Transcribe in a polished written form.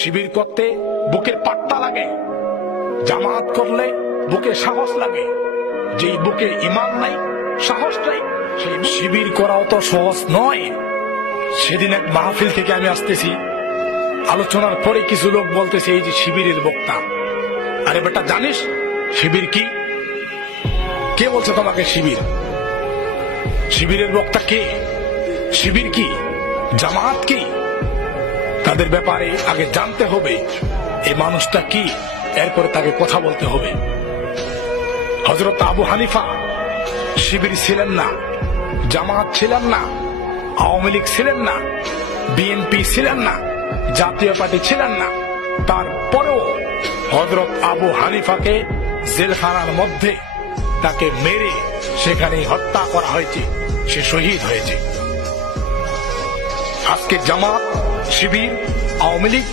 শিবির করতে বুকের পাট্টা লাগে, জামাত করলে বুকে সাহস লাগে। যেই বুকে ঈমান নাই, সাহস নাই, সেই শিবির করাও তো সহজ নয়। সেদিন এক মাহফিল থেকে আমি আসতেছি, আলোচনার পরে কিছু লোক বলতেছে এই যে শিবিরের বক্তা। আরে বেটা, জানিস শিবির কি? কে বলছে তোমাকে শিবির? শিবিরের বক্তা কে? শিবির কি? জামাত কি? তাদের ব্যাপারে আগে জানতে হবে এই মানুষটা কি, এরপরে তাকে কথা বলতে হবে। হযরত আবু হানিফা শিবির ছিলেন না, জামাত ছিলেন না, আওয়ামী লীগ ছিলেন না, বিএনপি ছিলেন না, জাতীয় পার্টি ছিলেন না। তারপরেও হযরত আবু হানিফাকে জেলখানার মধ্যে তাকে মেরে সেখানে হত্যা করা হয়েছে, সে শহীদ হয়েছে। আজকে জামাত, শিবির, আওয়ামী লীগ